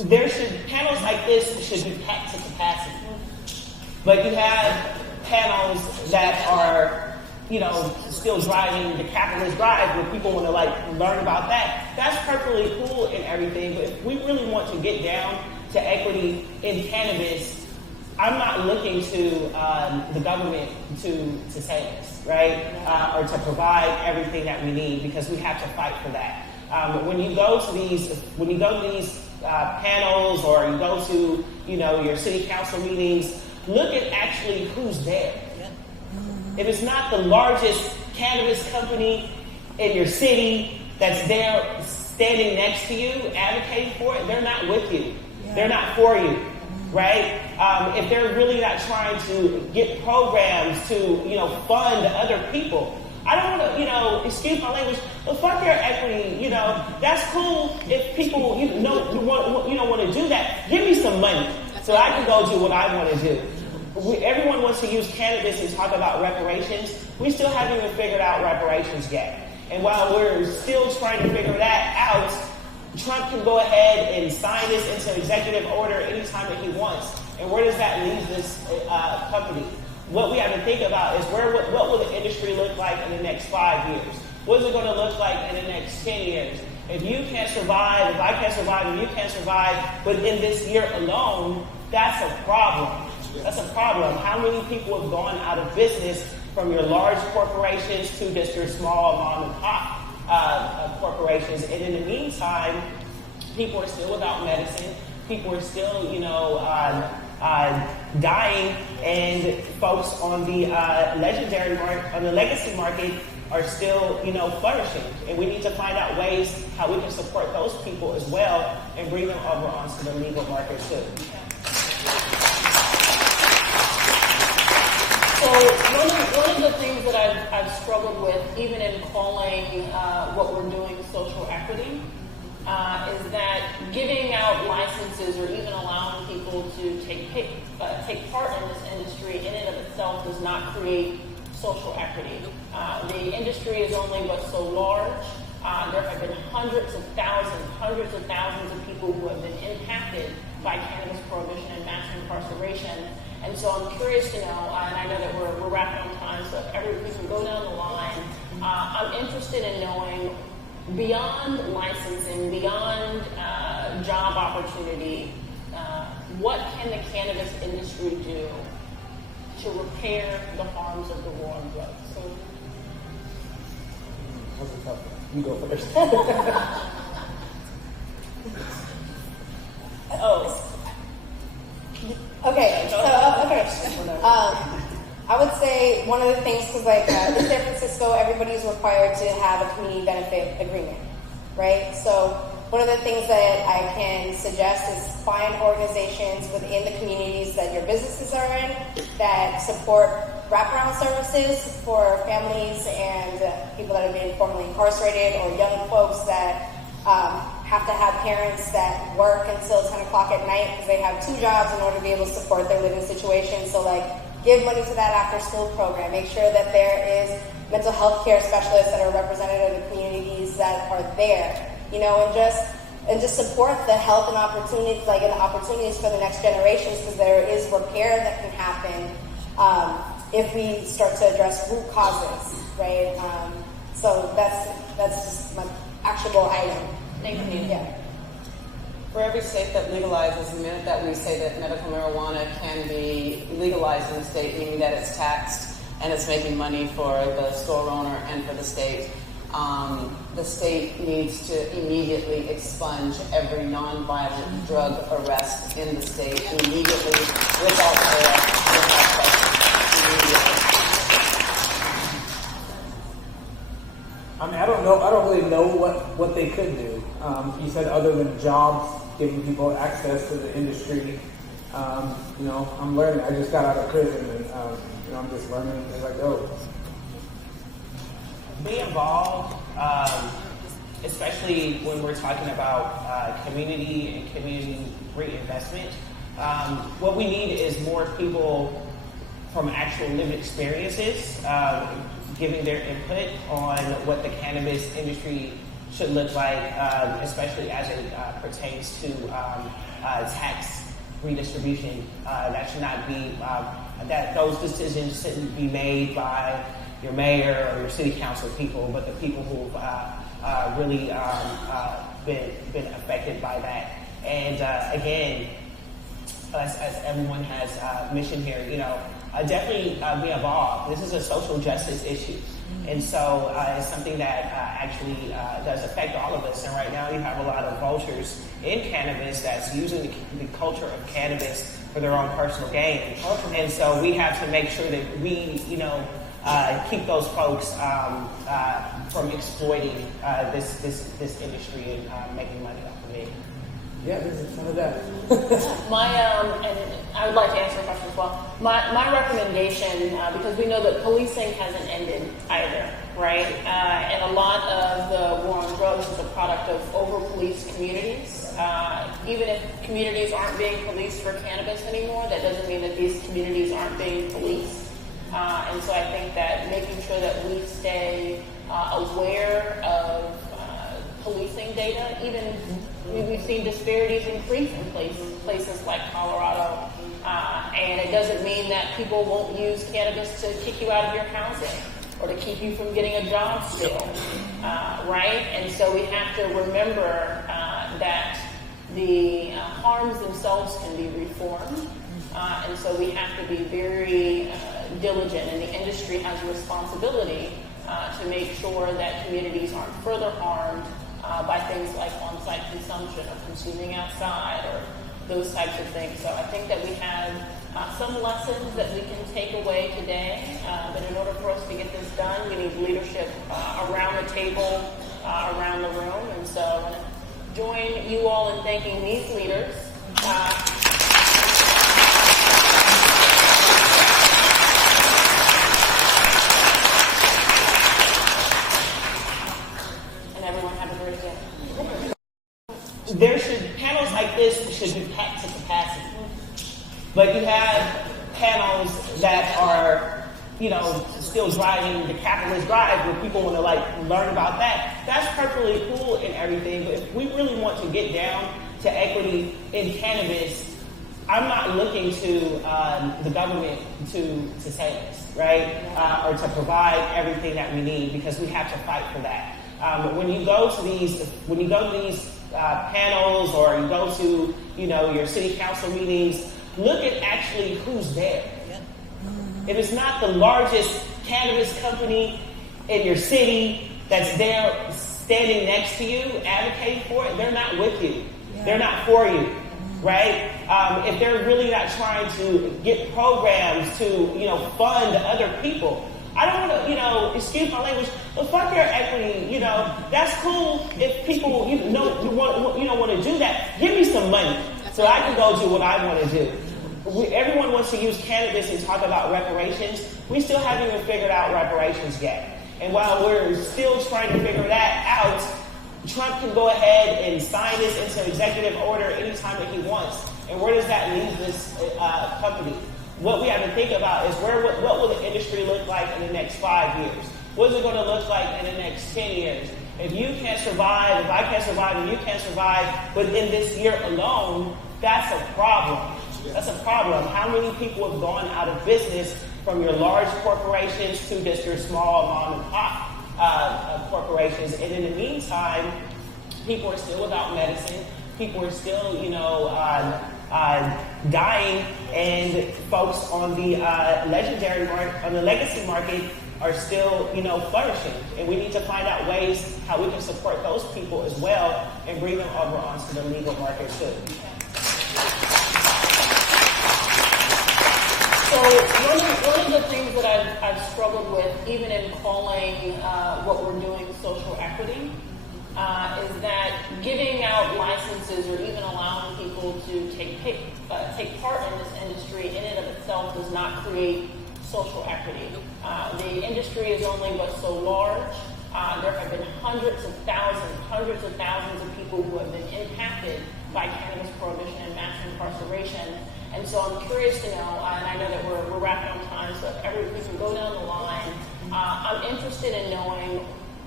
panels like this should be packed to capacity. But you have panels that are, still driving the capitalist drive where people want to learn about that. That's perfectly cool and everything, but if we really want to get down to equity in cannabis, I'm not looking to the government to save us, right? Or to provide everything that we need, because we have to fight for that. When you go to these panels, or you go to your city council meetings, look at actually who's there. If it's not the largest cannabis company in your city that's there standing next to you, advocating for it, they're not with you. Yeah. They're not for you, right? If they're really not trying to get programs to, fund other people, I don't want to, excuse my language, but fuck your equity, that's cool if people, don't want to do that. Give me some money so I can go do what I want to do. Everyone wants to use cannabis and talk about reparations. We still haven't even figured out reparations yet. And while we're still trying to figure that out, Trump can go ahead and sign this into executive order anytime that he wants. And where does that leave this company? What we have to think about is what will the industry look like in the next 5 years? What is it going to look like in the next 10 years? If you can't survive, if I can't survive, and you can't survive within this year alone, that's a problem. That's a problem. How many people have gone out of business from your large corporations to just your small mom and pop corporations? And in the meantime, people are still without medicine. People are still, dying, and folks on the legendary market, on the legacy market, are still, flourishing. And we need to find out ways how we can support those people as well and bring them over onto the legal market too. So one of the things that I've struggled with, even in calling what we're doing social equity, is that giving out licenses or even allowing people to take part in this industry in and of itself does not create social equity. The industry is only but so large. There have been hundreds of thousands of people who have been impacted by cannabis prohibition and mass incarceration. And so I'm curious to know, and I know that we're wrapping on time, so if we can go down the line, I'm interested in knowing, beyond licensing, beyond job opportunity, what can the cannabis industry do to repair the harms of the war on drugs? So, that's a tough one. You go first. Okay, I would say one of the things, because in San Francisco, everybody's required to have a community benefit agreement, right? So one of the things that I can suggest is find organizations within the communities that your businesses are in that support wraparound services for families and people that have been formerly incarcerated, or young folks that have to have parents that work until 10 o'clock at night because they have 2 jobs in order to be able to support their living situation. So give money to that after school program. Make sure that there is mental health care specialists that are representative of the communities that are there, and just support the health and opportunities, and the opportunities for the next generations, because there is repair that can happen if we start to address root causes, right? So that's just my actionable item. Thank you. Yeah. For every state that legalizes, the minute that we say that medical marijuana can be legalized in the state, meaning that it's taxed and it's making money for the store owner and for the state needs to immediately expunge every nonviolent drug arrest in the state immediately, without fail, without question, immediately. I don't really know what they could do. You said other than jobs, giving people access to the industry. I'm learning. I just got out of prison, and I'm just learning as I go. Be involved, especially when we're talking about community and community reinvestment. What we need is more people from actual lived experiences, giving their input on what the cannabis industry should look like, especially as it pertains to tax redistribution. That should not be, that those decisions shouldn't be made by your mayor or your city council people, but the people who've really been affected by that. And again, as everyone has mentioned here, definitely be involved. This is a social justice issue. And so it's something that actually does affect all of us. And right now you have a lot of vultures in cannabis that's using the culture of cannabis for their own personal gain. And so we have to make sure that we, keep those folks from exploiting this industry and making money off of it. Yeah, there's a ton of that. And I would like to answer a question as well. My recommendation, because we know that policing hasn't ended either, right? And a lot of the war on drugs is a product of over-policed communities. Even if communities aren't being policed for cannabis anymore, that doesn't mean that these communities aren't being policed. And so I think that making sure that we stay aware of policing data, even we've seen disparities increase in places like Colorado, and it doesn't mean that people won't use cannabis to kick you out of your housing or to keep you from getting a job still, right? And so we have to remember that the harms themselves can be reformed, and so we have to be very diligent, and the industry has a responsibility to make sure that communities aren't further harmed by things like on-site consumption or consuming outside or those types of things. So I think that we have some lessons that we can take away today, but in order for us to get this done, we need leadership around the table, around the room. And so I want to join you all in thanking these leaders. Panels like this should be packed to capacity. But you have panels that are, still driving the capitalist drive where people want to learn about that. That's perfectly cool and everything, but if we really want to get down to equity in cannabis, I'm not looking to the government to save us, right? Or to provide everything that we need, because we have to fight for that. When you go to these panels, or you go to your city council meetings, look at actually who's there. If it's not the largest cannabis company in your city that's there standing next to you, advocating for it, they're not with you. They're not for you, right? If they're really not trying to get programs to fund other people, I don't want to, excuse my language, but fuck your equity, that's cool if people, want to do that. Give me some money so I can go do what I want to do. Everyone wants to use cannabis and talk about reparations. We still haven't even figured out reparations yet. And while we're still trying to figure that out, Trump can go ahead and sign this into executive order anytime that he wants. And where does that leave this company? What we have to think about is what will the industry look like in the next 5 years? What is it going to look like in the next 10 years? If you can't survive, if I can't survive, and you can't survive within this year alone, that's a problem. That's a problem. How many people have gone out of business from your large corporations to just your small mom and pop corporations? And in the meantime, people are still without medicine. People are still, dying, and folks on the legendary market, on the legacy market, are still, flourishing. And we need to find out ways how we can support those people as well and bring them over onto the legal market too. So one of the things that I've struggled with, even in calling what we're doing social equity, is that giving out licenses or even allowing people to take part in this industry in and of itself does not create social equity. The industry is only but so large. There have been hundreds of thousands of people who have been impacted by cannabis prohibition and mass incarceration. And so I'm curious to know, and I know that we're wrapping on time, so if we can go down the line, I'm interested in knowing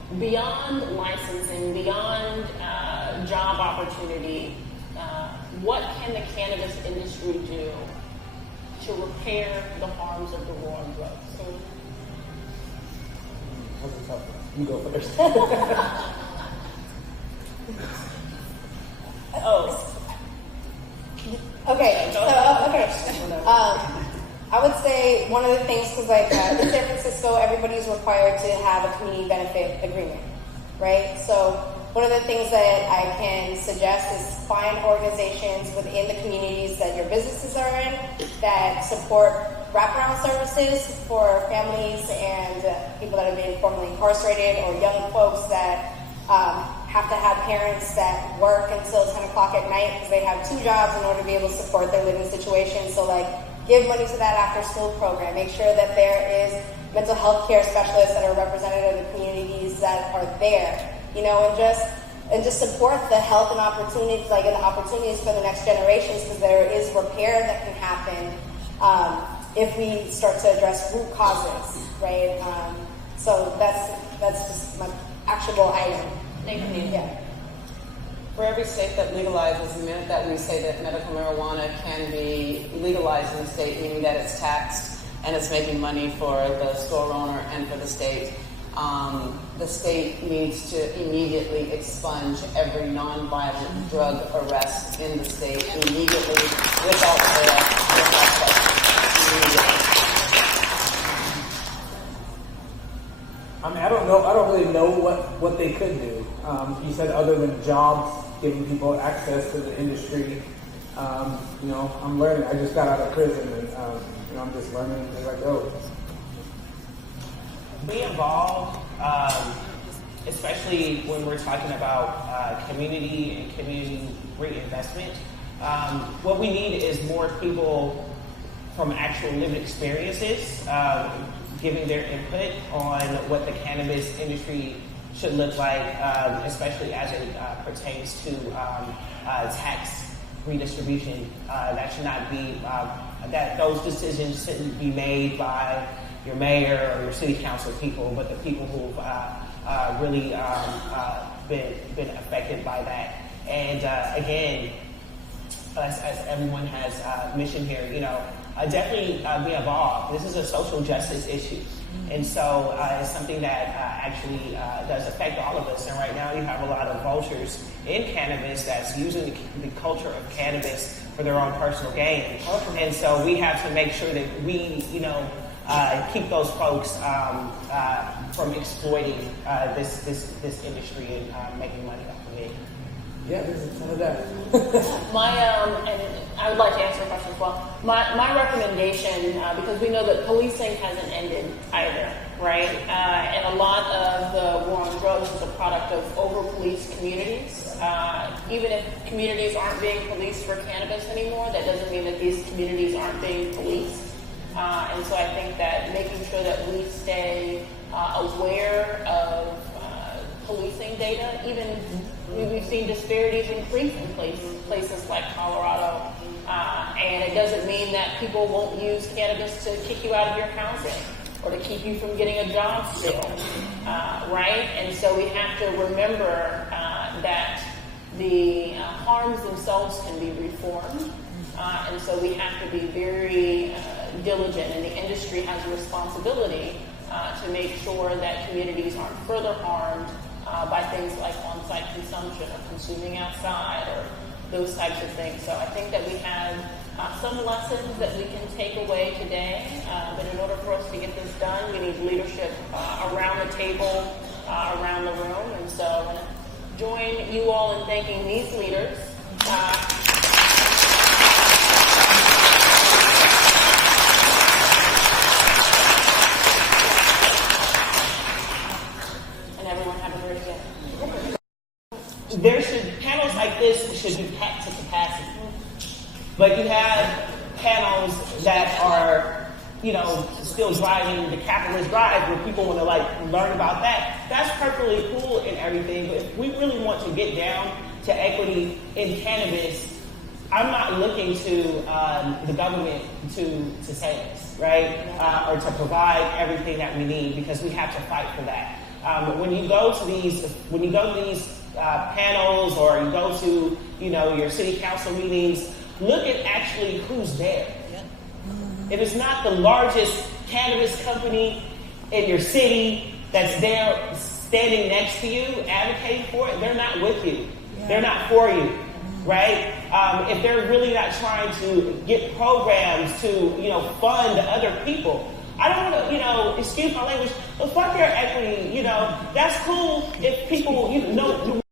beyond licensing, beyond job opportunity, what can the cannabis industry do to repair the harms of the war on drugs? That's a tough one. You go first. Okay. I would say one of the things, because in San Francisco, everybody's required to have a community benefit agreement, right? So one of the things that I can suggest is find organizations within the communities that your businesses are in that support wraparound services for families and people that have been formerly incarcerated, or young folks that have to have parents that work until 10 o'clock at night because they have 2 jobs in order to be able to support their living situation. So give money to that after school program. Make sure that there is mental health care specialists that are representative of the communities that are there, and just support the health and opportunities, and the opportunities for the next generations, because there is repair that can happen if we start to address root causes, right? So that's just my actionable item. Thank you. Yeah. For every state that legalizes, the minute that we say that medical marijuana can be legalized in the state, meaning that it's taxed and it's making money for the store owner and for the state needs to immediately expunge every nonviolent drug arrest in the state immediately, without fail, without question, immediately. I don't know. I don't really know what they could do. You said other than jobs, giving people access to the industry. I'm learning. I just got out of prison, and I'm just learning as I go. Be involved, especially when we're talking about community and community reinvestment. What we need is more people from actual lived experiences giving their input on what the cannabis industry should look like, especially as it pertains to tax redistribution. That should not be, that those decisions shouldn't be made by your mayor or your city council people, but the people who've really been affected by that. And again, as everyone has mentioned here, definitely be involved. This is a social justice issue. And so it's something that actually does affect all of us. And right now you have a lot of vultures in cannabis that's using the culture of cannabis for their own personal gain. And so we have to make sure that we, keep those folks from exploiting this industry and making money off of it. Yeah, there's a ton of that. And I would like to answer a question as well. My recommendation, because we know that policing hasn't ended either, right? And a lot of the war on drugs is a product of over-policed communities. Even if communities aren't being policed for cannabis anymore, that doesn't mean that these communities aren't being policed. And so I think that making sure that we stay aware of policing data, even we've seen disparities increase in places like Colorado, and it doesn't mean that people won't use cannabis to kick you out of your housing or to keep you from getting a job still, right? And so we have to remember that the harms themselves can be reformed, and so we have to be very diligent, and the industry has a responsibility to make sure that communities aren't further harmed by things like on-site consumption or consuming outside or those types of things. So I think that we have some lessons that we can take away today, but in order for us to get this done, we need leadership around the table, around the room. And so I'm going to join you all in thanking these leaders. Panels like this should be packed to capacity. But you have panels that are, still driving the capitalist drive where people want to learn about that. That's perfectly cool and everything, but if we really want to get down to equity in cannabis, I'm not looking to the government to save us, right? Or to provide everything that we need, because we have to fight for that. when you go to these panels, or you go to your city council meetings, look at actually who's there. If it's not the largest cannabis company in your city that's there standing next to you, advocating for it, they're not with you. They're not for you, right? If they're really not trying to get programs to, fund other people, I don't want to, excuse my language, but fuck their equity, that's cool if people,